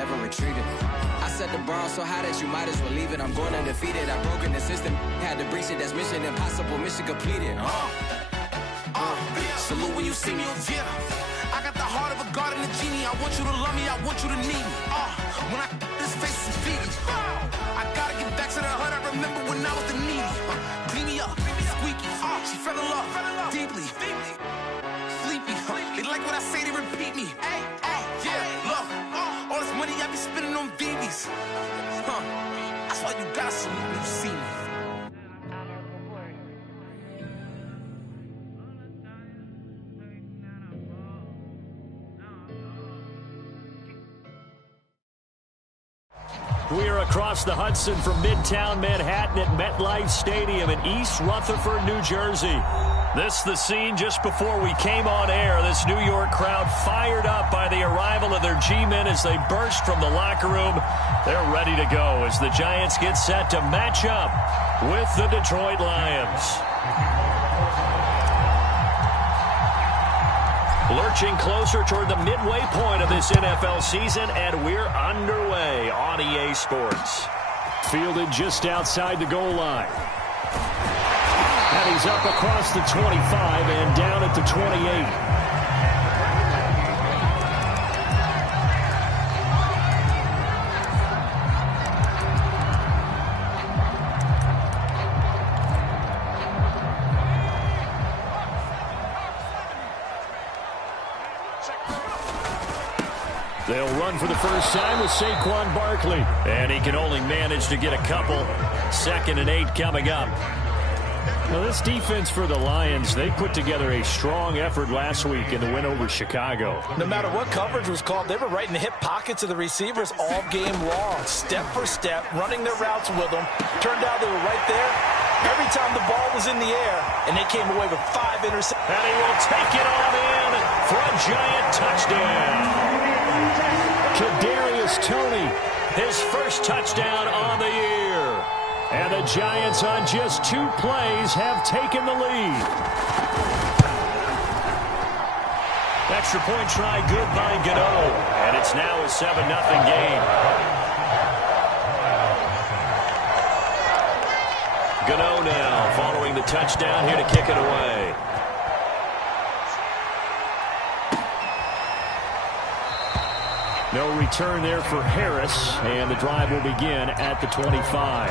never retreated. I set the bar so high that you might as well leave it. I'm going undefeated. I've broken the system. Had to breach it. That's mission impossible. Mission completed. Salute when you see me. Yeah. I got the heart of a god and a genie. I want you to love me. I want you to need me. When I this face is Fiji. I gotta get back to the hood. I remember when I was the needy. Clean me up. Squeaky. She fell in love. Deeply. Sleepy. They like what I say. They repeat me. Yeah. Look. All this money I be spending on BBs. That's why you gotta salute when you see me. We are across the Hudson from Midtown Manhattan at MetLife Stadium in East Rutherford, New Jersey. This the scene just before we came on air. This New York crowd fired up by the arrival of their G-men as they burst from the locker room. They're ready to go as the Giants get set to match up with the Detroit Lions. Lurching closer toward the midway point of this NFL season, and we're underway on EA Sports. Fielded just outside the goal line. And he's up across the 25 and down at the 28. They'll run for the first time with Saquon Barkley. And he can only manage to get a couple. 2nd and 8 coming up. Now this defense for the Lions, they put together a strong effort last week in the win over Chicago. No matter what coverage was called, they were right in the hip pockets of the receivers all game long. Step for step, running their routes with them. Turned out they were right there every time the ball was in the air. And they came away with 5 interceptions. And he will take it on in for a Giant touchdown. Kadarius Toney, his first touchdown on the year. And the Giants on just 2 plays have taken the lead. Extra point try good by Gano. And it's now a 7-0 game. Gano now following the touchdown here to kick it away. No return there for Harris, and the drive will begin at the 25.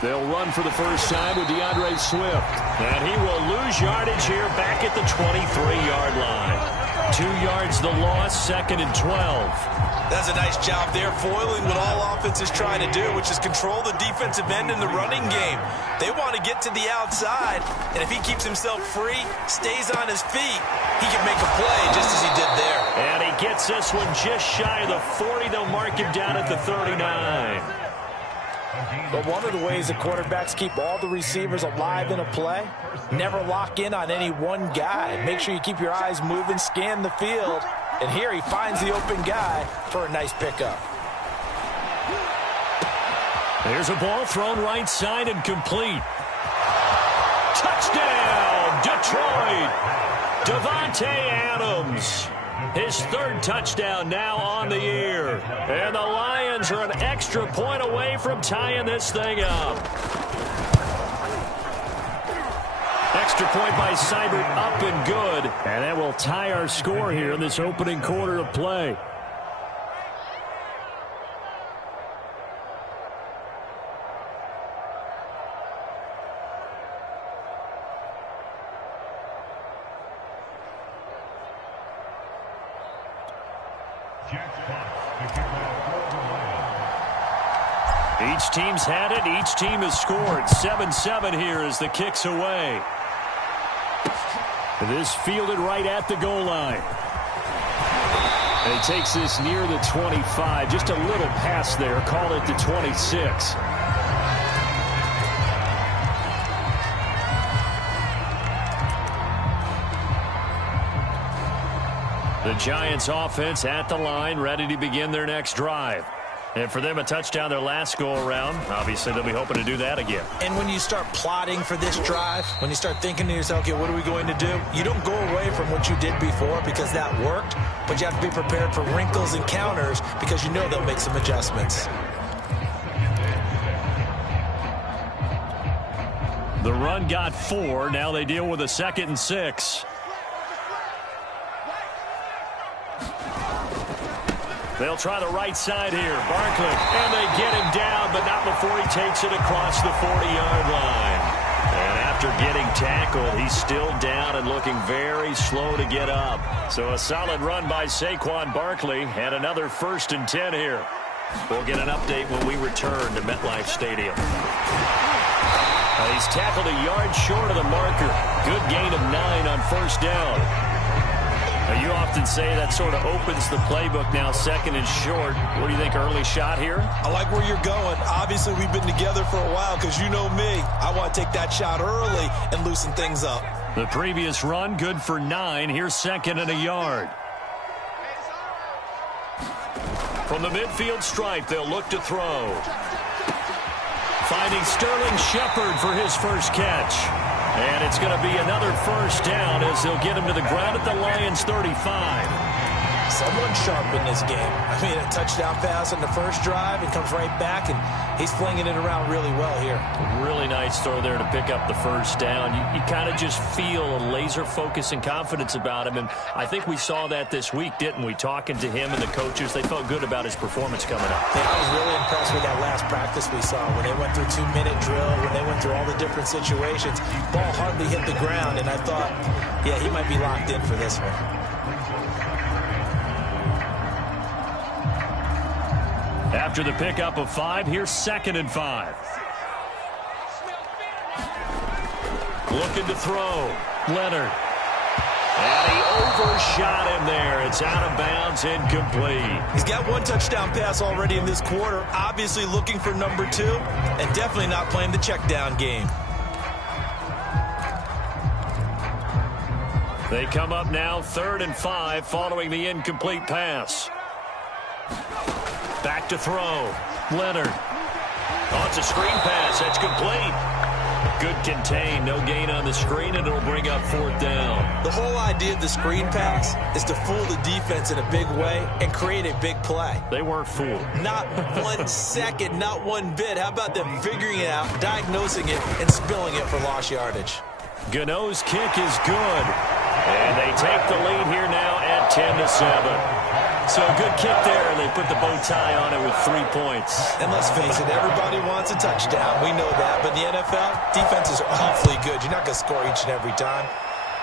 They'll run for the first time with DeAndre Swift. And he will lose yardage here back at the 23-yard line. 2 yards the loss, 2nd and 12. That's a nice job there, foiling what all offense is trying to do, which is control the defensive end in the running game. They want to get to the outside, and if he keeps himself free, stays on his feet, he can make a play just as he did there. And he gets this one just shy of the 40. They'll mark him down at the 39. But one of the ways that quarterbacks keep all the receivers alive in a play, never lock in on any one guy. Make sure you keep your eyes moving, scan the field. And here he finds the open guy for a nice pickup. There's a ball thrown right side and complete. Touchdown, Detroit! Davante Adams. His 3rd touchdown now on the year. And the Lions are an extra point away from tying this thing up. Extra point by Seibert, up and good. And that will tie our score here in this opening quarter of play. Each team's had it. Each team has scored. 7-7 here as the kick's away. This fielded right at the goal line. And he takes this near the 25. Just a little pass there. Call it the 26. The Giants offense at the line, ready to begin their next drive. And for them, a touchdown their last go-around. Obviously, they'll be hoping to do that again. And when you start plotting for this drive, when you start thinking to yourself, okay, what are we going to do? You don't go away from what you did before because that worked, but you have to be prepared for wrinkles and counters because you know they'll make some adjustments. The run got 4. Now they deal with a 2nd and 6. They'll try the right side here. Barkley, and they get him down, but not before he takes it across the 40-yard line. And after getting tackled, he's still down and looking very slow to get up. So a solid run by Saquon Barkley and another 1st and 10 here. We'll get an update when we return to MetLife Stadium. He's tackled a yard short of the marker. Good gain of 9 on 1st down. Now, you often say that sort of opens the playbook now, 2nd and short. What do you think, early shot here? I like where you're going. Obviously, we've been together for a while because you know me. I want to take that shot early and loosen things up. The previous run, good for 9. Here's 2nd and a yard. From the midfield stripe, they'll look to throw. Finding Sterling Shepard for his first catch. And it's going to be another 1st down as they'll get him to the ground at the Lions' 35. Someone sharp in this game. I mean, a touchdown pass on the first drive and comes right back, and he's flinging it around really well here. Really nice throw there to pick up the 1st down. You kind of just feel a laser focus and confidence about him, and I think we saw that this week, didn't we? Talking to him and the coaches, they felt good about his performance coming up. Yeah, I was really impressed with that last practice we saw when they went through 2-minute drill, when they went through all the different situations. Ball hardly hit the ground, and I thought, yeah, he might be locked in for this one. After the pickup of 5, here's 2nd and 5. Looking to throw. Leonard. And he overshot him there. It's out of bounds, incomplete. He's got 1 touchdown pass already in this quarter. Obviously looking for number 2, and definitely not playing the check down game. They come up now 3rd and 5 following the incomplete pass. Back to throw. Leonard. Oh, it's a screen pass. That's complete. Good contain. No gain on the screen, and it'll bring up 4th down. The whole idea of the screen pass is to fool the defense in a big way and create a big play. They weren't fooled. Not 1 second, not 1 bit. How about them figuring it out, diagnosing it, and spilling it for lost yardage? Gano's kick is good. And they take the lead here now at 10-7. So a good kick there, and they put the bow tie on it with 3 points. And let's face it, everybody wants a touchdown. We know that. But in the NFL, defenses are awfully good. You're not going to score each and every time.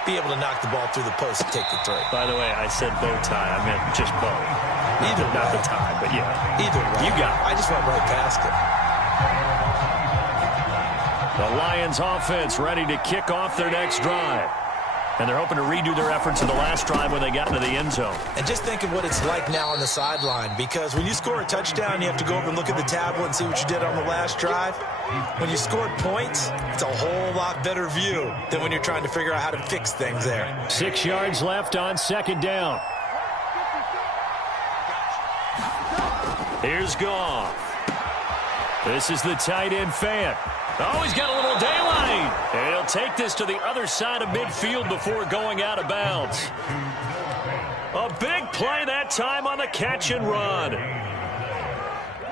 Be able to knock the ball through the post and take the 3. By the way, I said bow tie. I meant just bow. Either way. Not the tie, but yeah. Either way. You got it. I just went right past it. The Lions offense ready to kick off their next drive. And they're hoping to redo their efforts in the last drive when they got into the end zone. And just think of what it's like now on the sideline, because when you score a touchdown, you have to go over and look at the tablet and see what you did on the last drive. When you scored points, it's a whole lot better view than when you're trying to figure out how to fix things there. 6 yards left on 2nd down. Here's Goff. This is the tight end Fant. Oh, he's got a little daylight. And he'll take this to the other side of midfield before going out of bounds. A big play that time on the catch and run.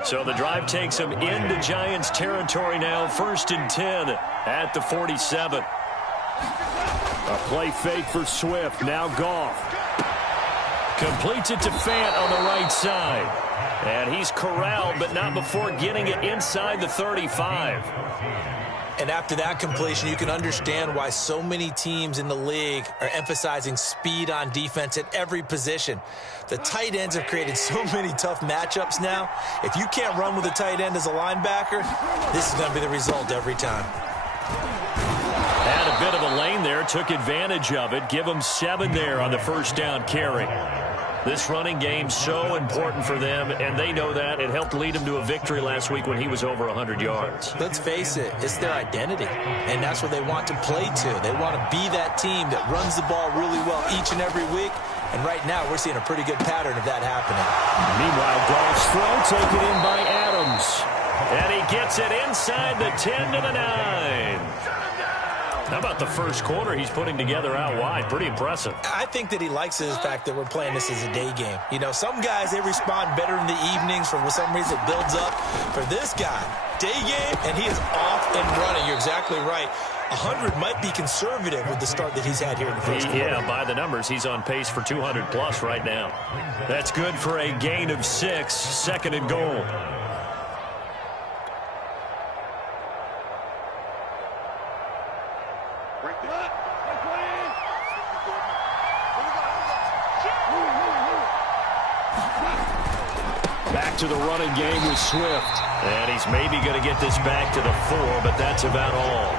So the drive takes him into Giants territory now. 1st and 10 at the 47. A play fake for Swift. Now Goff. Completes it to Fant on the right side. And he's corralled, but not before getting it inside the 35. And after that completion, you can understand why so many teams in the league are emphasizing speed on defense at every position. The tight ends have created so many tough matchups now. If you can't run with a tight end as a linebacker, this is going to be the result every time. Had a bit of a lane there, took advantage of it. Give them 7 there on the 1st down carry. This running game so important for them, and they know that. It helped lead them to a victory last week when he was over 100 yards. Let's face it, it's their identity, and that's what they want to play to. They want to be that team that runs the ball really well each and every week And right now, we're seeing a pretty good pattern of that happening. Meanwhile, Goff's throw taken in by Adams. And he gets it inside the 10 to the 9. How about the first quarter he's putting together out wide? Pretty impressive. I think that he likes the fact that we're playing this as a day game. You know, some guys, they respond better in the evenings. For some reason, it builds up. For this guy, day game, and he is off and running. You're exactly right. 100 might be conservative with the start that he's had here in the first quarter. Yeah, by the numbers, he's on pace for 200-plus right now. That's good for a gain of 6, second and goal. Back to the running game with Swift. And he's maybe going to get this back to the 4, but that's about all.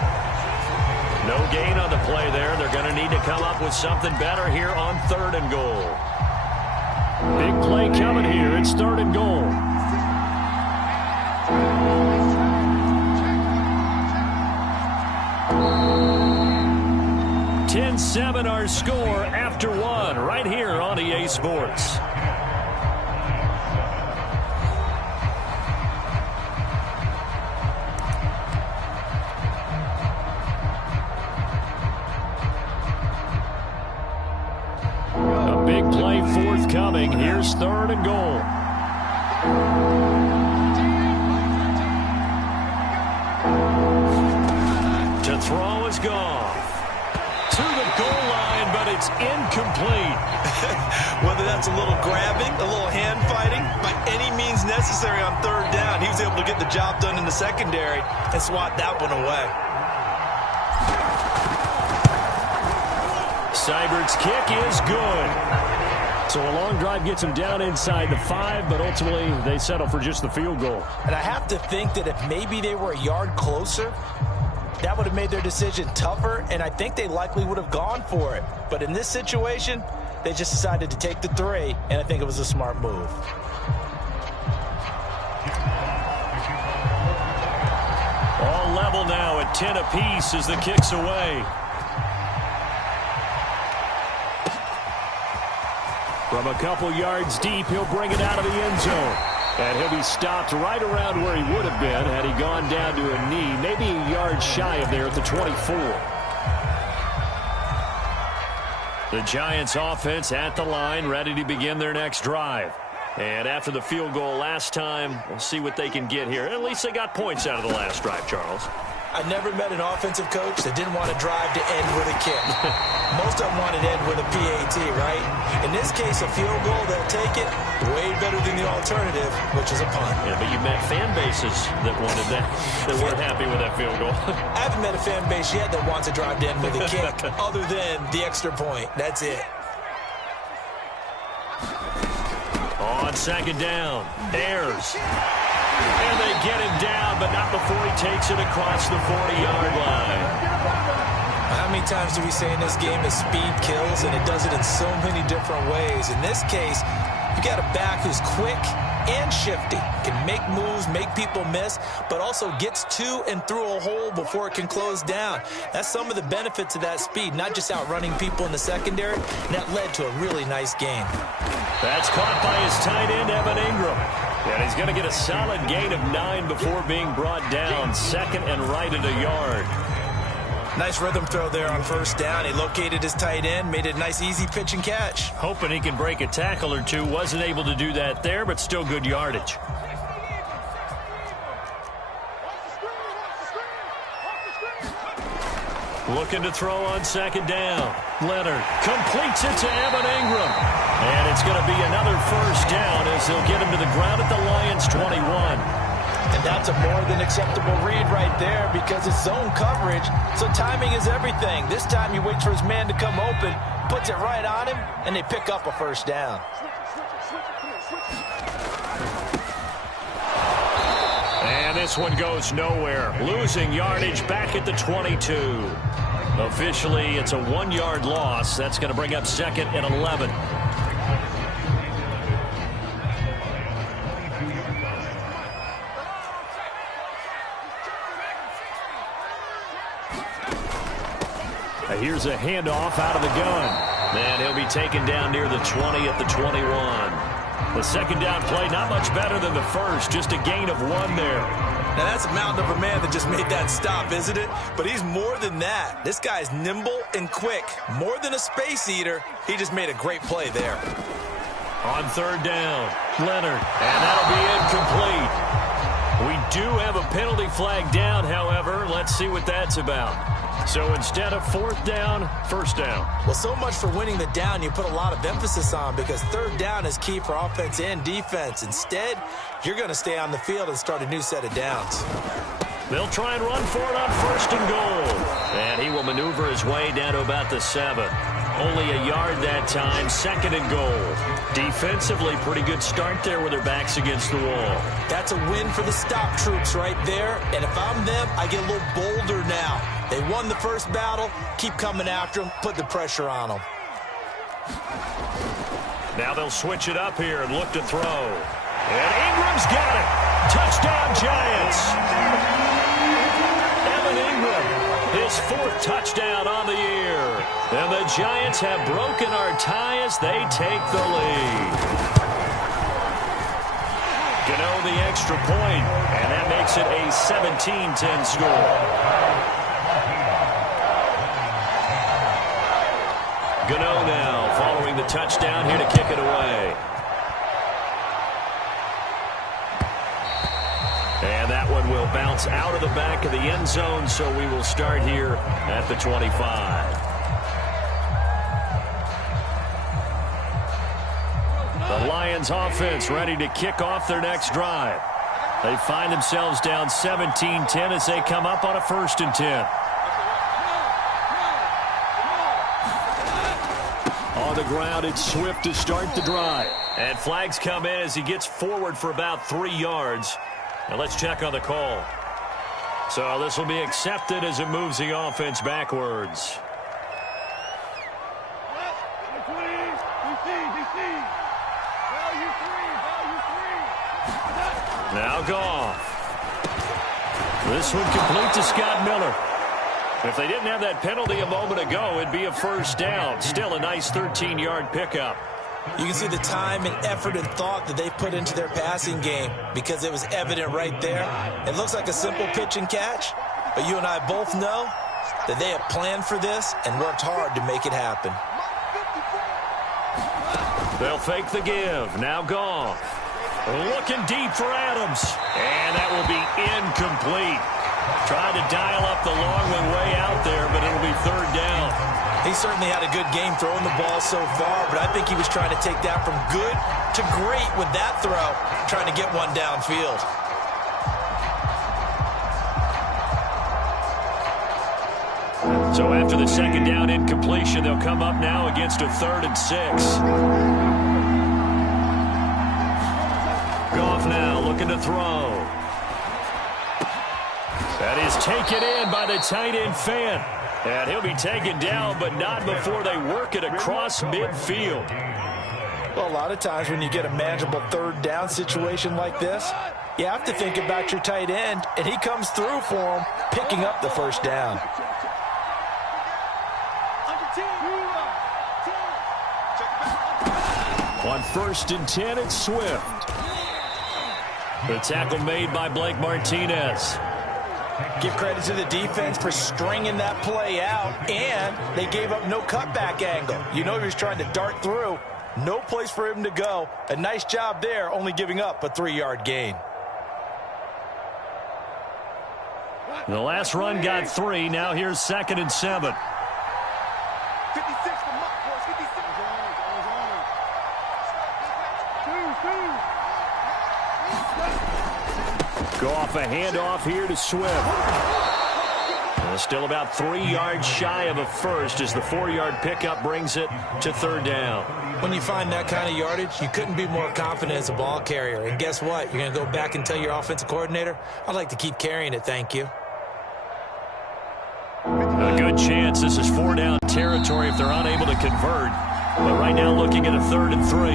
No gain on the play there. They're going to need to come up with something better here on 3rd and goal. Big play coming here. It's 3rd and goal. (10-7) our score after 1 right here on EA Sports. Big play forthcoming. Here's 3rd and goal. To throw is Goff. To the goal line, but it's incomplete. Whether that's a little grabbing, a little hand fighting, by any means necessary on 3rd down, he was able to get the job done in the secondary and swat that one away. Seibert's kick is good. So a long drive gets him down inside the 5, but ultimately they settle for just the field goal. And I have to think that if maybe they were a yard closer, that would have made their decision tougher, and I think they likely would have gone for it. But in this situation, they just decided to take the 3, and I think it was a smart move. All level now at 10 apiece as the kick's away. From a couple yards deep, he'll bring it out of the end zone. And he'll be stopped right around where he would have been had he gone down to a knee, maybe a yard shy of there at the 24. The Giants offense at the line, ready to begin their next drive. And after the field goal last time, we'll see what they can get here. At least they got points out of the last drive, Charles. I never met an offensive coach that didn't want to drive to end with a kick. Most of them wanted to end with a PAT, right? In this case, a field goal, they'll take it way better than the alternative, which is a punt. Yeah, but you met fan bases that wanted that, that weren't happy with that field goal. I haven't met a fan base yet that wants to drive to end with a kick other than the extra point. That's it. On 2nd down, Ayers. And they get him down, but not before he takes it across the 40-yard line. How many times do we say in this game that speed kills, and it does it in so many different ways? In this case, you got a back who's quick and shifty, can make moves, make people miss, but also gets to and through a hole before it can close down. That's some of the benefits of that speed, not just outrunning people in the secondary, and that led to a really nice game. That's caught by his tight end, Evan Ingram. And he's going to get a solid gain of 9 before being brought down. 2nd and right at a yard. Nice rhythm throw there on 1st down. He located his tight end, made it a nice, easy pitch and catch. Hoping he can break a tackle or two. Wasn't able to do that there, but still good yardage. Looking to throw on 2nd down. Leonard completes it to Evan Ingram. And it's going to be another 1st down as they'll get him to the ground at the Lions' 21. And that's a more than acceptable read right there because it's zone coverage, so timing is everything. This time he waits for his man to come open, puts it right on him, and they pick up a 1st down. And this one goes nowhere. Losing yardage back at the 22. Officially, it's a 1-yard loss. That's going to bring up 2nd and 11. here's a handoff out of the gun. And he'll be taken down near the 20 at the 21. The second down play, not much better than the first, just a gain of 1 there. Now, that's a mountain of a man that just made that stop, isn't it? But he's more than that. This guy's nimble and quick. More than a space eater, he just made a great play there. On third down, Leonard, and that'll be incomplete. We do have a penalty flag down, however. Let's see what that's about. So instead of fourth down, first down. Well, so much for winning the down you put a lot of emphasis on, because third down is key for offense and defense. Instead, you're going to stay on the field and start a new set of downs. They'll try and run for it on first and goal. And he will maneuver his way down to about the 7. Only a yard that time, second and goal. Defensively, pretty good start there with their backs against the wall. That's a win for the stop troops right there. And if I'm them, I get a little bolder now. They won the first battle. Keep coming after them. Put the pressure on them. Now they'll switch it up here and look to throw. And Ingram's got it. Touchdown, Giants. Evan Ingram, his 4th touchdown on the year. And the Giants have broken our tie as they take the lead. Gano the extra point, and that makes it a 17-10 score. Gano now following the touchdown here to kick it away. And that one will bounce out of the back of the end zone, so we will start here at the 25. The Lions offense ready to kick off their next drive. They find themselves down 17-10 as they come up on a 1st and 10. On the ground, it's Swift to start the drive. And flags come in as he gets forward for about 3 yards. Now let's check on the call. So this will be accepted as it moves the offense backwards. Now Goff. This one complete to Scott Miller. If they didn't have that penalty a moment ago, it'd be a first down. Still a nice 13-yard pickup. You can see the time and effort and thought that they put into their passing game, because it was evident right there. It looks like a simple pitch and catch, but you and I both know that they have planned for this and worked hard to make it happen. They'll fake the give. Now Goff. Looking deep for Adams. And that will be incomplete. Trying to dial up the long one way out there, but it'll be third down. He certainly had a good game throwing the ball so far, but I think he was trying to take that from good to great with that throw, trying to get one downfield. So after the second down incompletion, they'll come up now against a 3rd and 6. Goff now looking to throw. That is taken in by the tight end Fant. And he'll be taken down, but not before they work it across midfield. Well, a lot of times when you get a manageable third down situation like this, you have to think about your tight end, and he comes through for him, picking up the first down. On 1st and 10, it's Swift. The tackle made by Blake Martinez. Give credit to the defense for stringing that play out, and they gave up no cutback angle. You know he was trying to dart through. No place for him to go. A nice job there, only giving up a 3-yard gain. The last run got 3. Now here's 2nd and 7. 56 for Mark, boys. 56. Go off a handoff here to Swift. Still about 3 yards shy of a first as the 4-yard pickup brings it to third down. When you find that kind of yardage, you couldn't be more confident as a ball carrier. And guess what? You're going to go back and tell your offensive coordinator, I'd like to keep carrying it, thank you. A good chance this is 4-down territory if they're unable to convert. But right now looking at a 3rd and 3.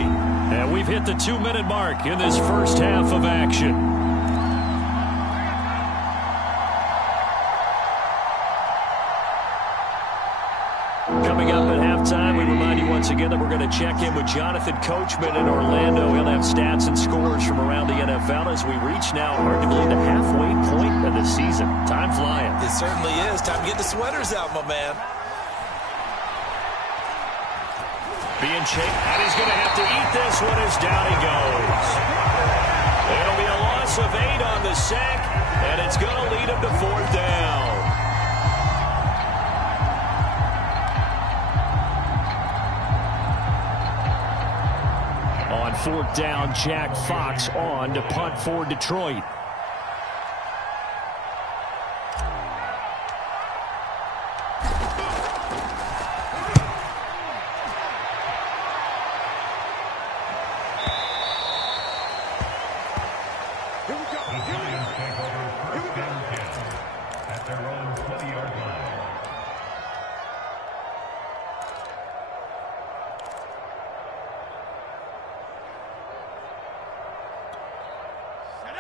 And we've hit the 2-minute mark in this first half of action. Coming up at halftime, we remind you once again that we're going to check in with Jonathan Coachman in Orlando. He'll have stats and scores from around the NFL as we reach now, hard to believe, the halfway point of the season. Time flying. It certainly is. Time to get the sweaters out, my man. Being chased, and he's going to have to eat this one as down he goes. It'll be a loss of 8 on the sack, and it's going to lead him to 4th down. On 4th down, Jack Fox on to punt for Detroit.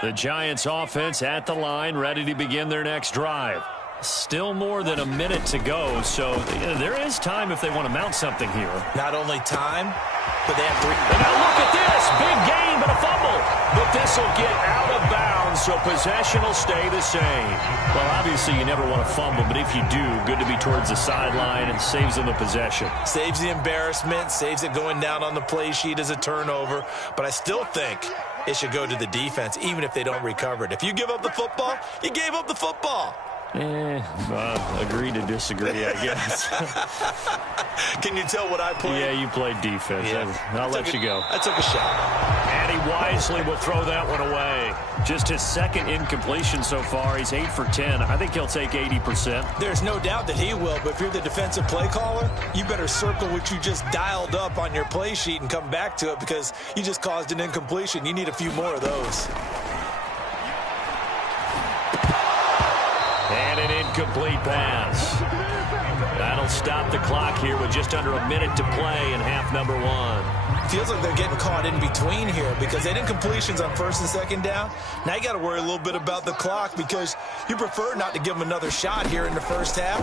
The Giants offense at the line, ready to begin their next drive. Still more than a minute to go, so there is time if they want to mount something here. Not only time, but they have 3. And now look at this. Big gain, but a fumble. But this will get out of bounds, so possession will stay the same. Well, obviously you never want to fumble, but if you do, good to be towards the sideline and saves them the possession. Saves the embarrassment, saves it going down on the play sheet as a turnover. But I still think it should go to the defense, even if they don't recover it. If you give up the football, you gave up the football. Agree to disagree, I guess. Can you tell what I played? Yeah, you played defense. Yeah. I'll let you go. I took a shot. And he wisely will throw that one away. Just his second incompletion so far. He's 8 for 10. I think he'll take 80%. There's no doubt that he will, but if you're the defensive play caller, you better circle what you just dialed up on your play sheet and come back to it because you just caused an incompletion. You need a few more of those. And an incomplete pass. That'll stop the clock here with just under a minute to play in half number 1. Feels like they're getting caught in between here because they had incompletions on 1st and 2nd down. Now you got to worry a little bit about the clock because you prefer not to give them another shot here in the first half.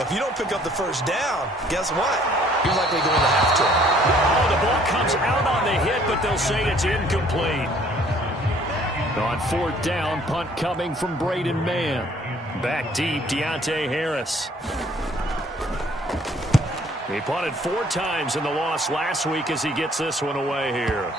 If you don't pick up the 1st down, guess what? You're likely going to have to. Oh, the ball comes out on the hit, but they'll say it's incomplete. On 4th down, punt coming from Braden Mann. Back deep, Deontay Harris. He punted 4 times in the loss last week as he gets this one away here.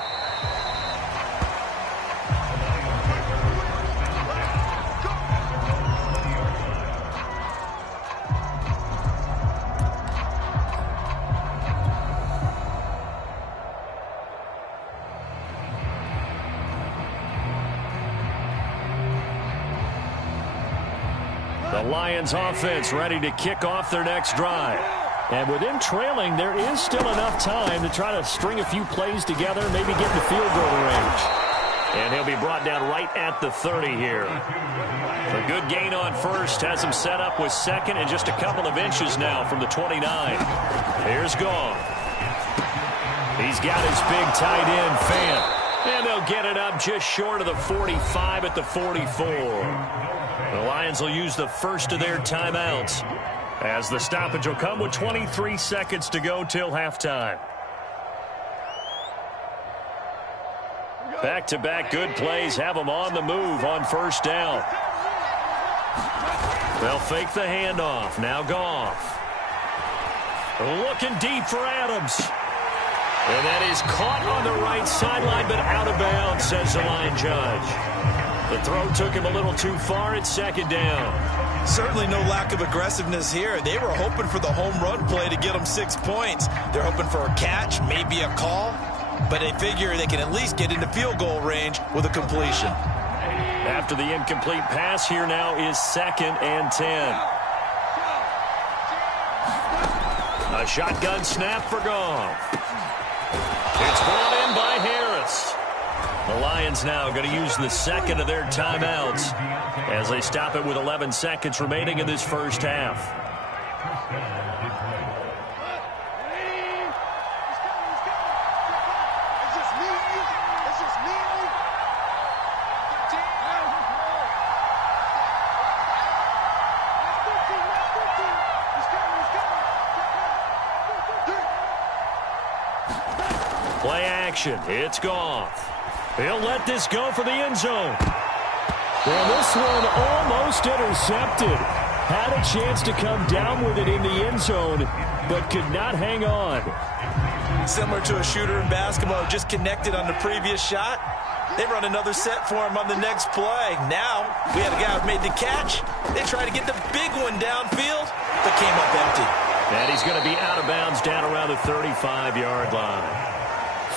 The Lions offense ready to kick off their next drive. And with them trailing, there is still enough time to try to string a few plays together, maybe get in the field goal range. And he'll be brought down right at the 30 here. A good gain on 1st has him set up with 2nd and just a couple of inches now from the 29. Here's Goff. He's got his big tight end, Fant. And they'll get it up just short of the 45 at the 44. The Lions will use the first of their timeouts as the stoppage will come with 23 seconds to go till halftime. Back-to-back good plays have them on the move on 1st down. They'll fake the handoff. Now Goff. Looking deep for Adams. And that is caught on the right sideline, but out of bounds, says the line judge. The throw took him a little too far at 2nd down. Certainly no lack of aggressiveness here. They were hoping for the home run play to get them 6 points. They're hoping for a catch, maybe a call, but they figure they can at least get into field goal range with a completion. After the incomplete pass, here now is 2nd and 10. A shotgun snap for Goff. It's brought in by Harris. The Lions now going to use the 2nd of their timeouts as they stop it with 11 seconds remaining in this first half. action. It's Goff. He'll let this go for the end zone. And this one almost intercepted. Had a chance to come down with it in the end zone, but could not hang on. Similar to a shooter in basketball, just connected on the previous shot. They run another set for him on the next play. Now, we had a guy who made the catch. They try to get the big one downfield, but came up empty. And he's going to be out of bounds down around the 35-yard line.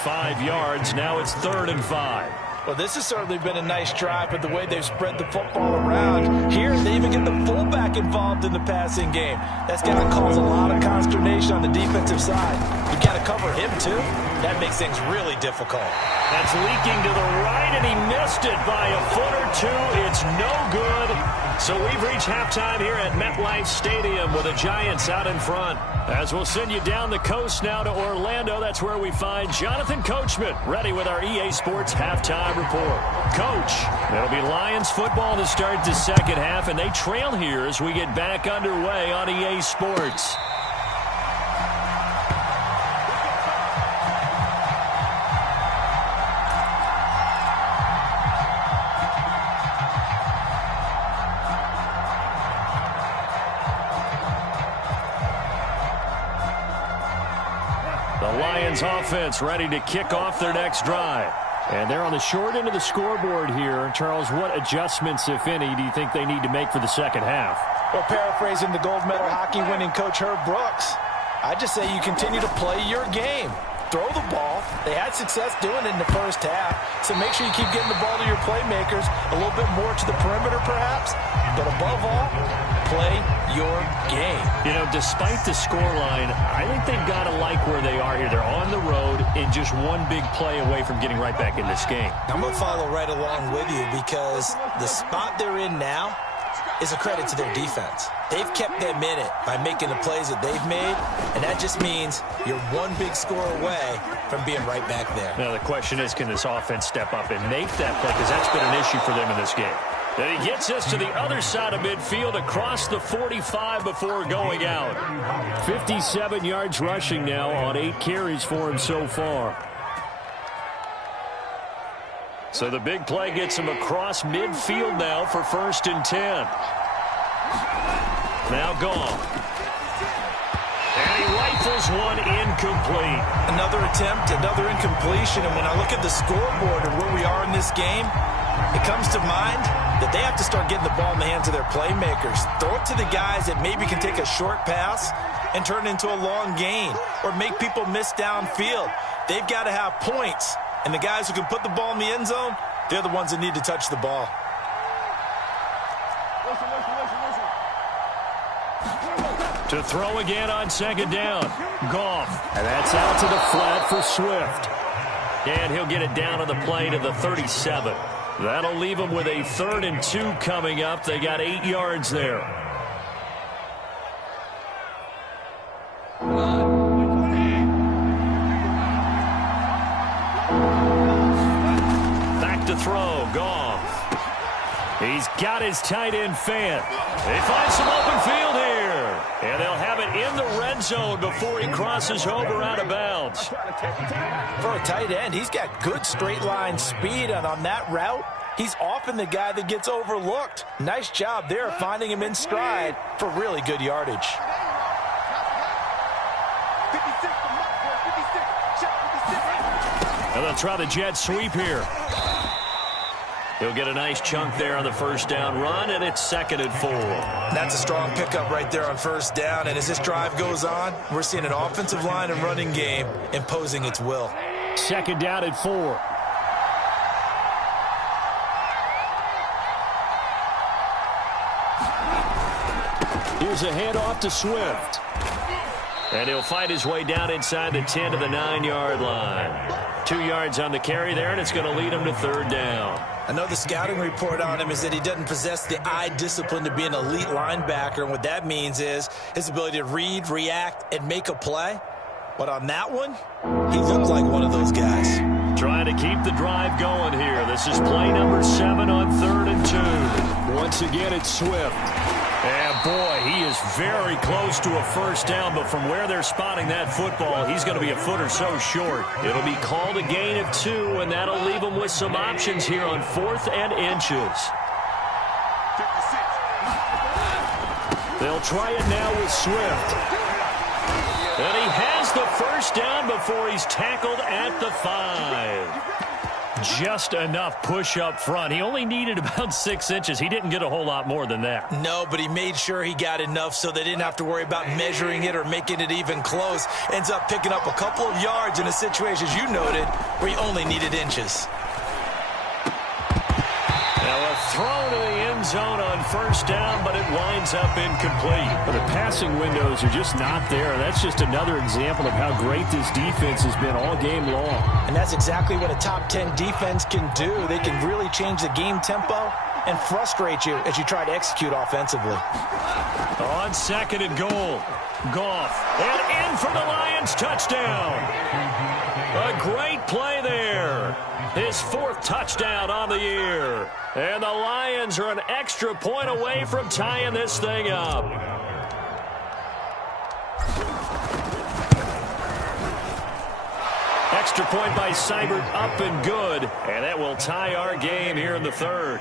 5 yards, now it's 3rd and 5. Well, this has certainly been a nice drive, but the way they've spread the football around. Here, they even get the fullback involved in the passing game. That's going to cause a lot of consternation on the defensive side. You got to cover him, too. That makes things really difficult. That's leaking to the right, and he missed it by a foot or two. It's no good. So we've reached halftime here at MetLife Stadium with the Giants out in front. As we'll send you down the coast now to Orlando, that's where we find Jonathan Coachman ready with our EA Sports halftime report. Coach, it'll be Lions football to start the second half, and they trail here as we get back underway on EA Sports. The Lions offense ready to kick off their next drive. And they're on the short end of the scoreboard here. Charles, what adjustments, if any, do you think they need to make for the second half? Well, paraphrasing the gold medal hockey winning coach Herb Brooks, I just say you continue to play your game. Throw the ball. They had success doing it in the first half, so make sure you keep getting the ball to your playmakers, a little bit more to the perimeter perhaps, but above all, play your game. You know, despite the scoreline, I think they've got to like where they are here. They're on the road and just one big play away from getting right back in this game. I'm going to follow right along with you because the spot they're in now is a credit to their defense. They've kept them in it by making the plays that they've made, and that just means you're one big score away from being right back there. Now, the question is, can this offense step up and make that play? Because that's been an issue for them in this game. And he gets us to the other side of midfield across the 45 before going out. 57 yards rushing now on 8 carries for him so far. So the big play gets him across midfield now for 1st and 10. Now Goff. And he rifles one incomplete. Another attempt, another incompletion. And when I look at the scoreboard and where we are in this game, it comes to mind that they have to start getting the ball in the hands of their playmakers. Throw it to the guys that maybe can take a short pass and turn it into a long gain or make people miss downfield. They've got to have points. And the guys who can put the ball in the end zone, they're the ones that need to touch the ball. To throw again on 2nd down. Goff. And that's out to the flat for Swift. And he'll get it down on the play to the 37. That'll leave them with a 3rd and 2 coming up. They got 8 yards there. Back to throw. Goff. He's got his tight end fan. They find some open field here. And they'll have it in the red zone before he crosses over out of bounds. For a tight end, he's got good straight line speed, and on that route, he's often the guy that gets overlooked. Nice job there finding him in stride for really good yardage. And they'll try the jet sweep here. He'll get a nice chunk there on the 1st down run, and it's 2nd and 4. That's a strong pickup right there on 1st down, and as this drive goes on, we're seeing an offensive line and running game imposing its will. 2nd down and 4. Here's a handoff to Swift. And he'll fight his way down inside the 10 to the 9-yard line. 2 yards on the carry there, and it's going to lead him to 3rd down. I know the scouting report on him is that he doesn't possess the eye discipline to be an elite linebacker, and what that means is his ability to read, react, and make a play. But on that one, he looked like one of those guys. Trying to keep the drive going here. This is play number 7 on 3rd and 2. Once again, it's Swift. And boy, he is very close to a first down, but from where they're spotting that football, he's going to be a foot or so short. It'll be called a gain of 2, and that'll leave them with some options here on 4th and inches. They'll try it now with Swift. And he has the first down before he's tackled at the 5. Just enough push up front. He only needed about 6 inches. He didn't get a whole lot more than that. No, but he made sure he got enough so they didn't have to worry about measuring it or making it even close. Ends up picking up a couple of yards in a situation, as you noted, where he only needed inches. Now a throw to the end zone on first down, but it winds up incomplete. But the passing windows are just not there. That's just another example of how great this defense has been all game long. And that's exactly what a top 10 defense can do. They can really change the game tempo and frustrate you as you try to execute offensively. On 2nd and goal, Goff, and in for the Lions, touchdown. A great play there. His 4th touchdown on the year. And the Lions are an extra point away from tying this thing up. Extra point by Seibert, up and good. And that will tie our game here in the 3rd.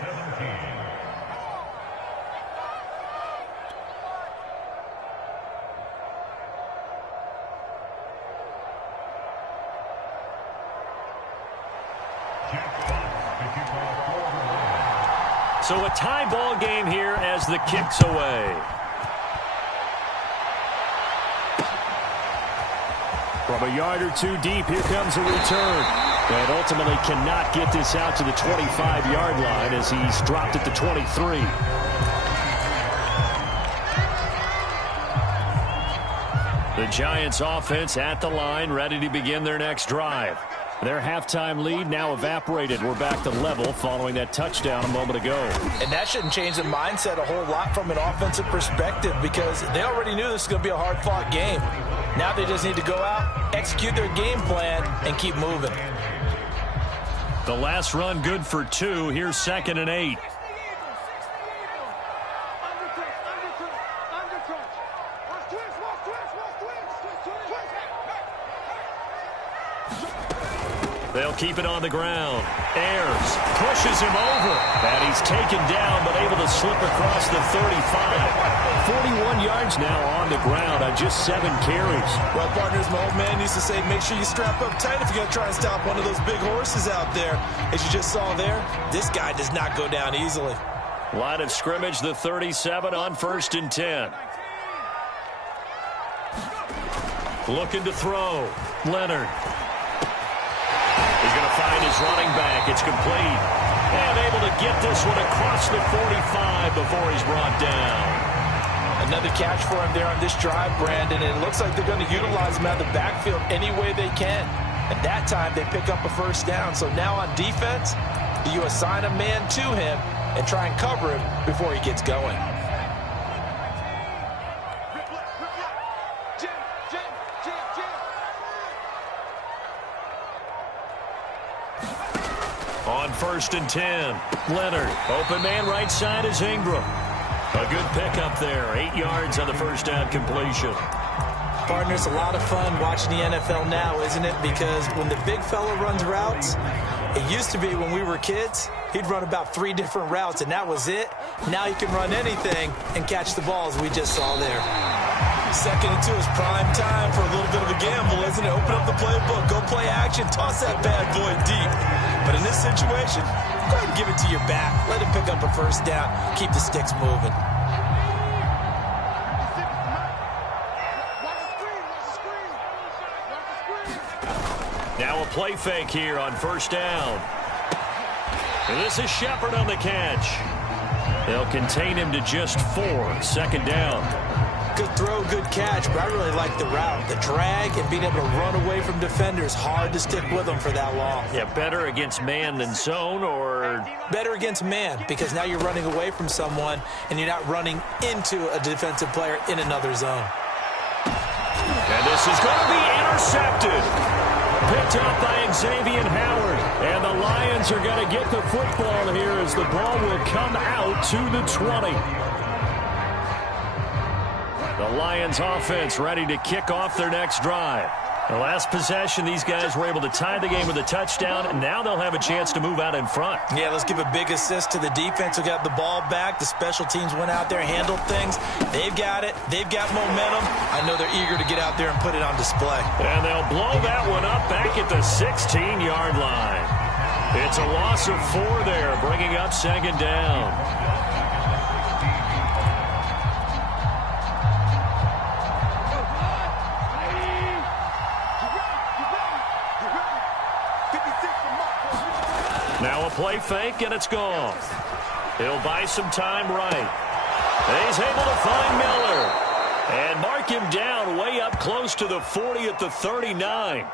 So a tie ball game here as the kick's away. From a yard or 2 deep, here comes a return. And ultimately cannot get this out to the 25-yard line as he's dropped at the 23. The Giants offense at the line, ready to begin their next drive. Their halftime lead now evaporated. We're back to level following that touchdown a moment ago. And that shouldn't change the mindset a whole lot from an offensive perspective because they already knew this was going to be a hard-fought game. Now they just need to go out, execute their game plan, and keep moving. The last run good for 2. Here's 2nd and 8. They'll keep it on the ground. Ayers pushes him over. And he's taken down, but able to slip across the 35. 41 yards now on the ground on just 7 carries. Well, partners, my old man used to say, make sure you strap up tight if you're going to try and stop one of those big horses out there. As you just saw there, this guy does not go down easily. Line of scrimmage, the 37 on 1st and 10. Looking to throw. Leonard. He's going to find his running back. It's complete. And able to get this one across the 45 before he's brought down. Another catch for him there on this drive, Brandon. And it looks like they're going to utilize him out of the backfield any way they can. And that time they pick up a first down. So now on defense, you assign a man to him and try and cover him before he gets going. On 1st and 10, Leonard. Open man right side is Ingram. A good pickup there. 8 yards on the first down completion. Partner, it's a lot of fun watching the NFL now, isn't it? Because when the big fella runs routes, it used to be when we were kids, he'd run about 3 different routes, and that was it. Now he can run anything and catch the balls we just saw there. 2nd and 2 is prime time for a little bit of a gamble, isn't it? Open up the playbook, go play action, toss that bad boy deep. But in this situation, go ahead and give it to your back. Let him pick up a first down. Keep the sticks moving. Now a play fake here on first down. And this is Shepard on the catch. They'll contain him to just 4. 2nd down. Good throw, good catch, but I really like the route. The drag and being able to run away from defenders. Hard to stick with them for that long. Yeah, better against man than zone, or? Better against man, because now you're running away from someone and you're not running into a defensive player in another zone. And this is going to be intercepted. Picked up by Xavier Howard. And the Lions are going to get the football here as the ball will come out to the 20. The Lions offense ready to kick off their next drive. The last possession, these guys were able to tie the game with a touchdown, and now they'll have a chance to move out in front. Yeah, let's give a big assist to the defense who got the ball back. The special teams went out there, handled things. They've got it. They've got momentum. I know they're eager to get out there and put it on display. And they'll blow that one up back at the 16-yard line. It's a loss of 4 there, bringing up second down. Now a play fake, and it's gone. He'll buy some time right. He's able to find Miller. And mark him down way up close to the 40 at the 39.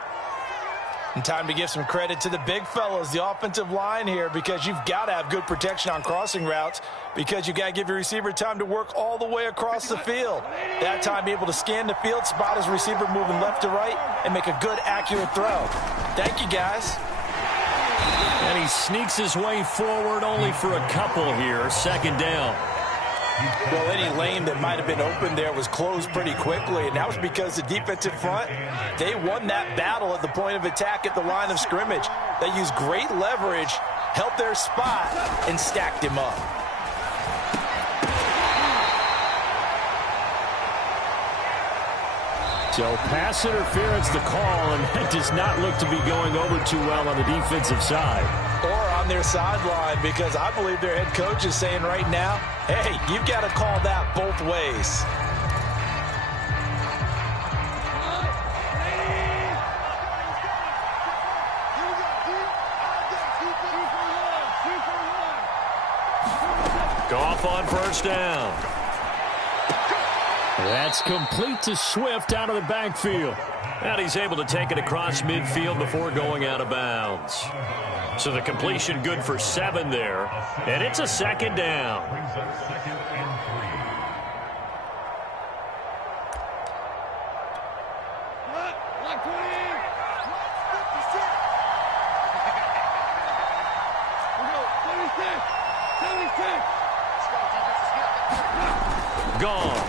And time to give some credit to the big fellows, the offensive line here, because you've got to have good protection on crossing routes, because you've got to give your receiver time to work all the way across the field. That time, be able to scan the field, spot his receiver moving left to right, and make a good, accurate throw. Thank you, guys. And he sneaks his way forward only for a couple here. Second down. Well, any lane that might have been open there was closed pretty quickly, and that was because the defensive front, they won that battle at the point of attack at the line of scrimmage. They used great leverage, held their spot, and stacked him up. So pass interference the call, and that does not look to be going over too well on the defensive side. Or on their sideline, because I believe their head coach is saying right now, hey, you've got to call that both ways. Goff on first down. That's complete to Swift out of the backfield. And he's able to take it across midfield before going out of bounds. So the completion good for 7 there. And it's a second down. Goff.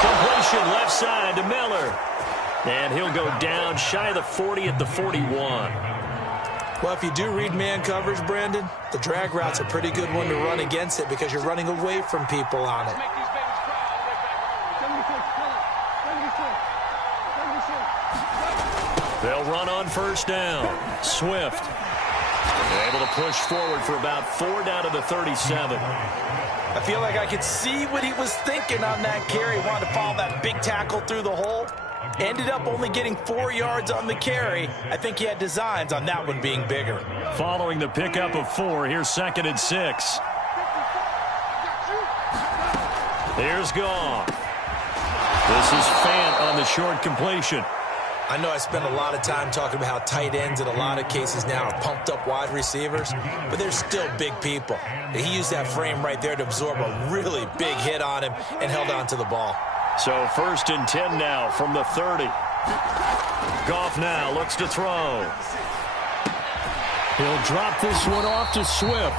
Completion left side to Miller. And he'll go down shy of the 40 at the 41. Well, if you do read man coverage, Brandon, the drag route's a pretty good one to run against it because you're running away from people on it. They'll run on first down. Swift able to push forward for about 4 down to the 37. I feel like I could see what he was thinking on that carry. He wanted to follow that big tackle through the hole. Ended up only getting 4 yards on the carry. I think he had designs on that one being bigger. Following the pickup of 4, here's 2nd and 6. Here's Goff. This is Fant on the short completion. I know I spent a lot of time talking about how tight ends in a lot of cases now are pumped up wide receivers, but they're still big people. He used that frame right there to absorb a really big hit on him and held on to the ball. So 1st and 10 now from the 30. Goff now looks to throw. He'll drop this one off to Swift.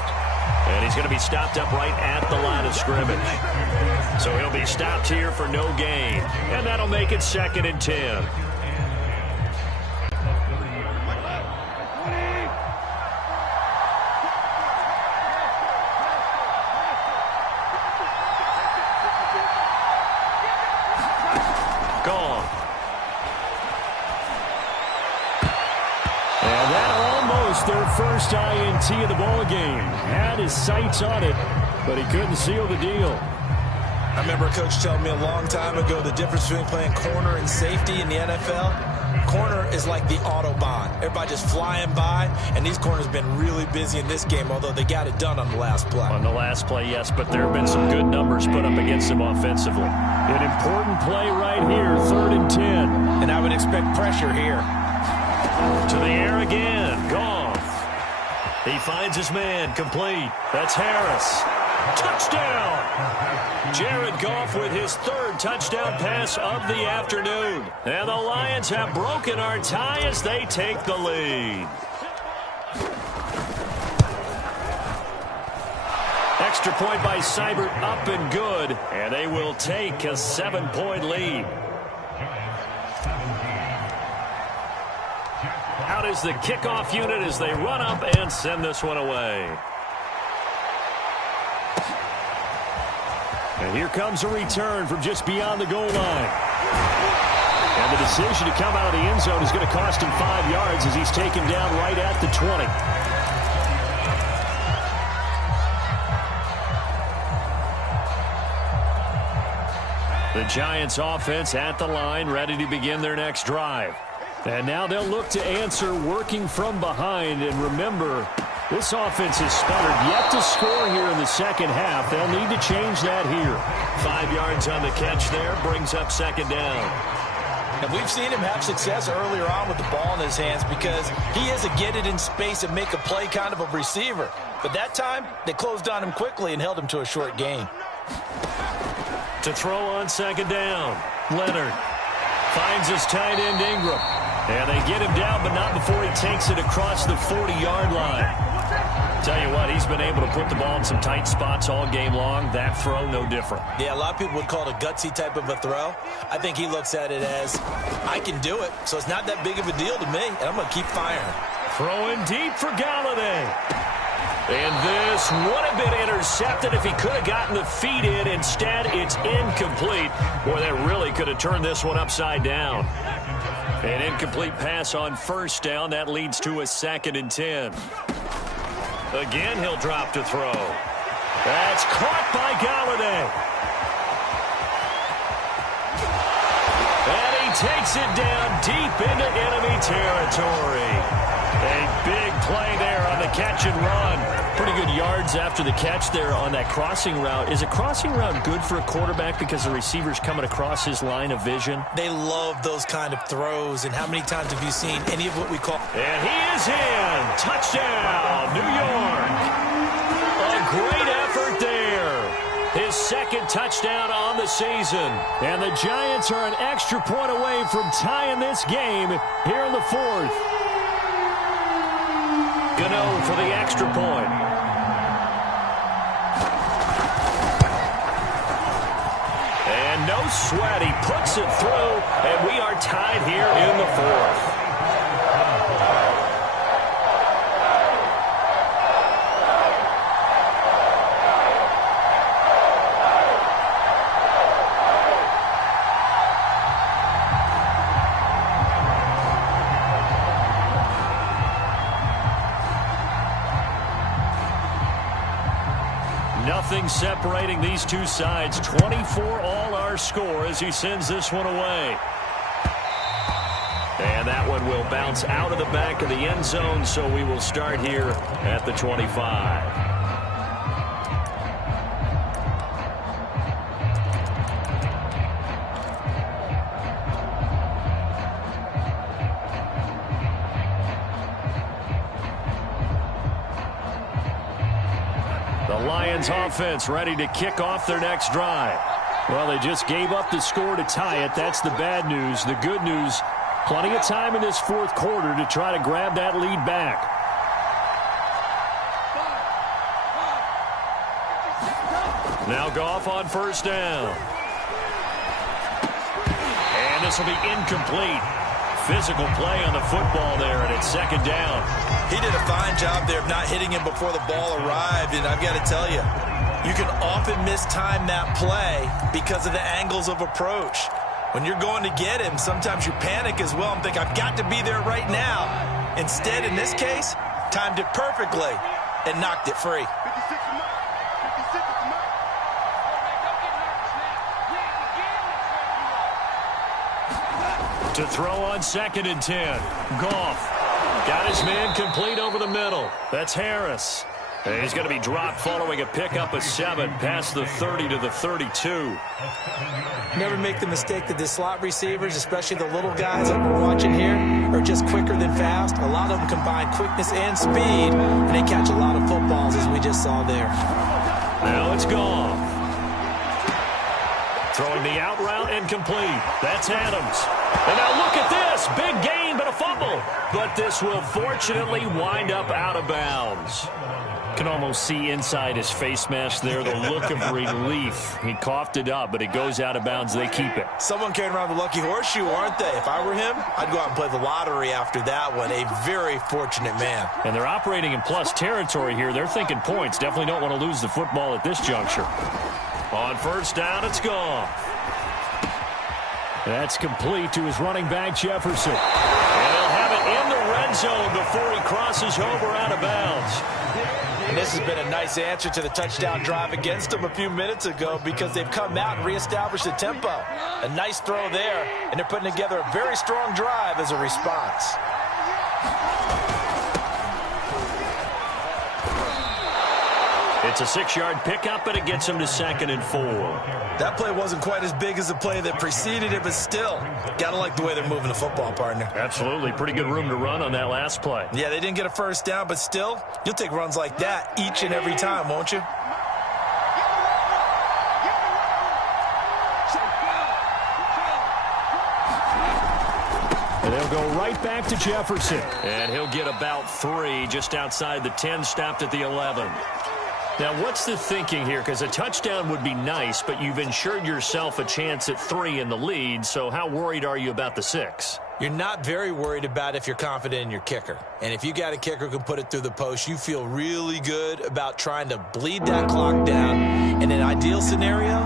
And he's going to be stopped up right at the line of scrimmage. So he'll be stopped here for no gain. And that'll make it 2nd and 10. Their first INT of the ball game. Had his sights on it, but he couldn't seal the deal. I remember a coach telling me a long time ago the difference between playing corner and safety in the NFL. Corner is like the Autobahn. Everybody just flying by, and these corners have been really busy in this game, although they got it done on the last play. On the last play, yes, but there have been some good numbers put up against them offensively. An important play right here, 3rd and 10. And I would expect pressure here. To the air again, Goff. He finds his man, complete. That's Harris. Touchdown! Jared Goff with his 3rd touchdown pass of the afternoon. And the Lions have broken our tie as they take the lead. extra point by Seibert up and good, and they will take a 7-point lead. Out is the kickoff unit as they run up and send this one away. And here comes a return from just beyond the goal line. And the decision to come out of the end zone is going to cost him 5 yards as he's taken down right at the 20. The Giants offense at the line, ready to begin their next drive. And now they'll look to answer working from behind. And remember, this offense is sputtered yet to score here in the second half. They'll need to change that here. 5 yards on the catch there, brings up second down. And we've seen him have success earlier on with the ball in his hands because he is a get it in space and make a play kind of a receiver. But that time, they closed on him quickly and held him to a short gain. To throw on second down, Leonard finds his tight end Ingram. And they get him down, but not before he takes it across the 40-yard line. Tell you what, he's been able to put the ball in some tight spots all game long. That throw, no different. Yeah, a lot of people would call it a gutsy type of a throw. I think he looks at it as, I can do it, so it's not that big of a deal to me, and I'm going to keep firing. Throwing deep for Galladay. And this would have been intercepted if he could have gotten the feet in. Instead, it's incomplete. Boy, that really could have turned this one upside down. An incomplete pass on first down. That leads to a 2nd and 10. Again, he'll drop to throw. That's caught by Galladay. And he takes it down deep into enemy territory. A big play there on the catch and run. Pretty good yards after the catch there on that crossing route. Is a crossing route good for a quarterback because the receiver's coming across his line of vision? They love those kind of throws. And how many times have you seen any of what we call... And he is in. Touchdown, New York. A great effort there. His 2nd touchdown on the season. And the Giants are an extra point away from tying this game here in the 4th. Gano for the extra point. And no sweat. He puts it through, and we are tied here in the 4th. Nothing separating these two sides. 24 all our score as he sends this one away. And that one will bounce out of the back of the end zone, so we will start here at the 25. Lions offense ready to kick off their next drive. Well, they just gave up the score to tie it. That's the bad news. The good news, plenty of time in this 4th quarter to try to grab that lead back. Now Goff on first down. And this will be incomplete. Physical play on the football there, and it's 2nd down. He did a fine job there of not hitting him before the ball arrived, and I've got to tell you, you can often mistime that play because of the angles of approach. When you're going to get him, sometimes you panic as well and think, I've got to be there right now. Instead, in this case, timed it perfectly and knocked it free. To throw on 2nd and 10. Goff got his man complete over the middle. That's Harris. And he's going to be dropped following a pickup of 7 past the 30 to the 32. Never make the mistake that the slot receivers, especially the little guys that we're watching here, are just quicker than fast. A lot of them combine quickness and speed, and they catch a lot of footballs, as we just saw there. Now it's Goff. Throwing the out route and complete. That's Adams. And now look at this. Big gain, but a fumble. But this will fortunately wind up out of bounds. Can almost see inside his face mask there the look of relief. He coughed it up, but it goes out of bounds. They keep it. Someone carrying around the lucky horseshoe, aren't they? If I were him, I'd go out and play the lottery after that one. A very fortunate man. And they're operating in plus territory here. They're thinking points. Definitely don't want to lose the football at this juncture. On first down, it's gone. That's complete to his running back, Jefferson. And he'll have it in the red zone before he crosses over out of bounds. And this has been a nice answer to the touchdown drive against them a few minutes ago because they've come out and reestablished the tempo. A nice throw there, and they're putting together a very strong drive as a response. It's a 6-yard pickup, and it gets him to 2nd and 4. That play wasn't quite as big as the play that preceded it, but still, gotta like the way they're moving the football, partner. Absolutely. Pretty good room to run on that last play. Yeah, they didn't get a first down, but still, you'll take runs like that each and every time, won't you? And they'll go right back to Jefferson. And he'll get about 3 just outside the 10, stopped at the 11. Now, what's the thinking here? Because a touchdown would be nice, but you've ensured yourself a chance at 3 in the lead, so how worried are you about the 6? You're not very worried about if you're confident in your kicker. And if you got a kicker who can put it through the post, you feel really good about trying to bleed that clock down. In an ideal scenario,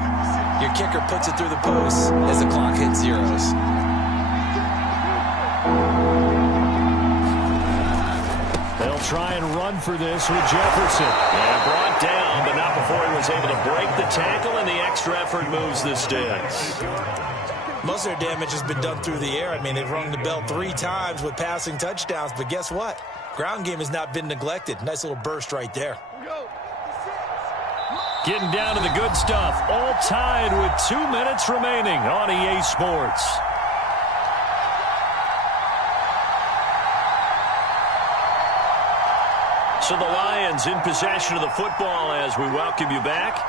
your kicker puts it through the post as the clock hits zeros. They'll try and run for this with Jefferson. And brought down, but not before he was able to break the tackle, and the extra effort moves the sticks. Most of their damage has been done through the air. I mean, they've rung the bell 3 times with passing touchdowns, but guess what? Ground game has not been neglected. Nice little burst right there. Getting down to the good stuff. All tied with 2 minutes remaining on EA Sports. So the Lions in possession of the football as we welcome you back.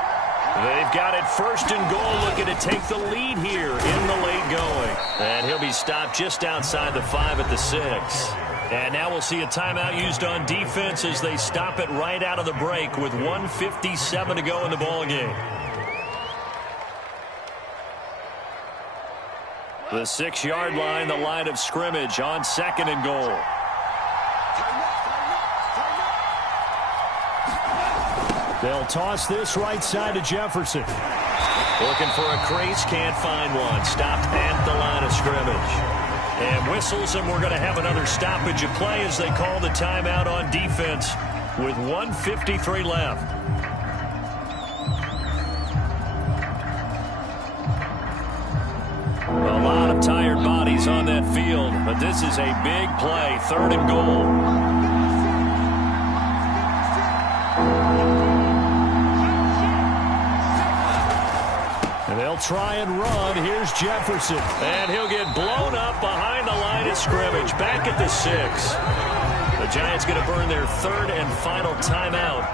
They've got it 1st and goal, looking to take the lead here in the late going. And he'll be stopped just outside the 5 at the 6. And now we'll see a timeout used on defense as they stop it right out of the break with 1:57 to go in the ballgame. The 6-yard line, the line of scrimmage on 2nd and goal. They'll toss this right side to Jefferson. Looking for a crease, can't find one. Stopped at the line of scrimmage. And whistles, and we're going to have another stoppage of play as they call the timeout on defense with 1:53 left. A lot of tired bodies on that field, but this is a big play, 3rd and goal. They'll try and run. Here's Jefferson. And he'll get blown up behind the line of scrimmage. Back at the 6. The Giants going to burn their 3rd and final timeout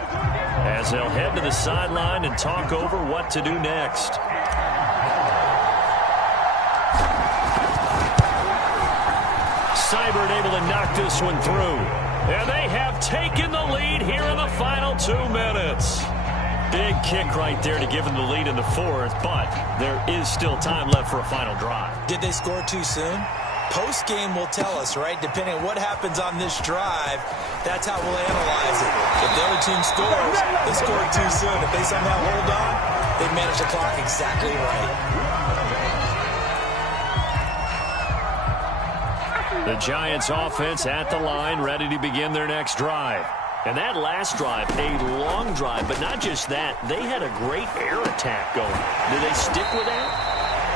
as they'll head to the sideline and talk over what to do next. Seibert able to knock this one through. And they have taken the lead here in the final 2 minutes. Big kick right there to give them the lead in the 4th, but there is still time left for a final drive. Did they score too soon? Post-game will tell us, right? Depending on what happens on this drive, that's how we'll analyze it. If the other team scores, they scored too soon. If they somehow hold on, they manage the clock exactly right. The Giants offense at the line, ready to begin their next drive. And that last drive, a long drive, but not just that. They had a great air attack going. Do they stick with that?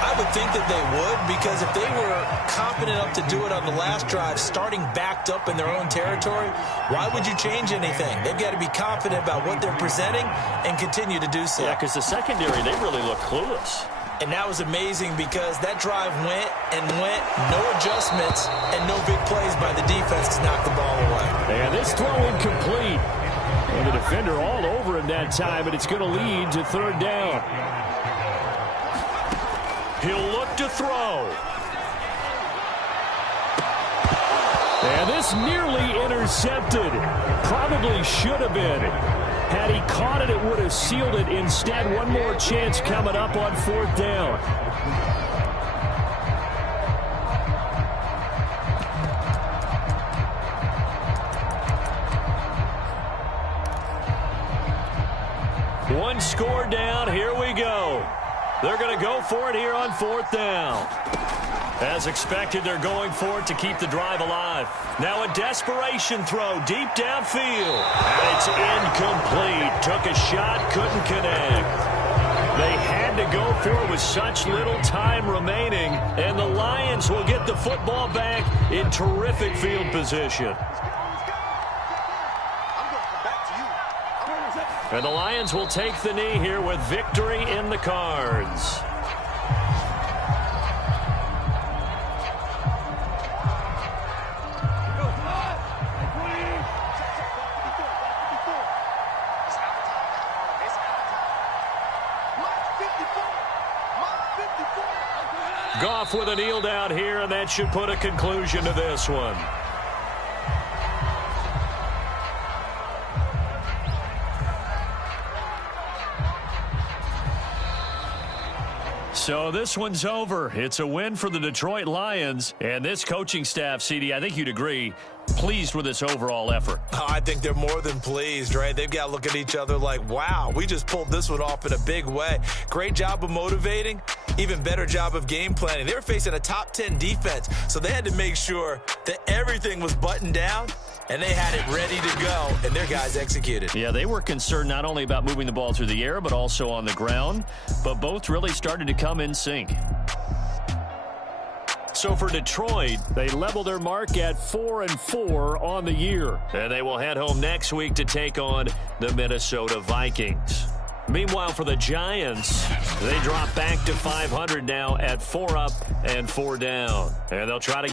I would think that they would, because if they were confident enough to do it on the last drive, starting backed up in their own territory, why would you change anything? They've got to be confident about what they're presenting and continue to do so. Yeah, because the secondary, they really look clueless. And that was amazing because that drive went and went, no adjustments, and no big plays by the defense to knock the ball away. And this throw incomplete. And the defender all over him that time, but it's going to lead to 3rd down. He'll look to throw. And this nearly intercepted. Probably should have been. Had he caught it, it would have sealed it. Instead, one more chance coming up on 4th down. One score down. Here we go. They're going to go for it here on 4th down. As expected, they're going for it to keep the drive alive. Now a desperation throw deep downfield. And it's incomplete. Took a shot, couldn't connect. They had to go for it with such little time remaining. And the Lions will get the football back in terrific field position. And the Lions will take the knee here with victory in the cards. Goff with a kneel down here, and that should put a conclusion to this one. So this one's over. It's a win for the Detroit Lions. And this coaching staff, CD, I think you'd agree, pleased with this overall effort. Oh, I think they're more than pleased, right? They've got to look at each other like, wow, we just pulled this one off in a big way. Great job of motivating. Even better job of game planning. They were facing a top 10 defense, so they had to make sure that everything was buttoned down, and they had it ready to go, and their guys executed. Yeah, they were concerned not only about moving the ball through the air, but also on the ground, but both really started to come in sync. So for Detroit, they level their mark at 4-4 on the year, and they will head home next week to take on the Minnesota Vikings. Meanwhile, for the Giants, they drop back to 500 now at 4 up and 4 down. And they'll try to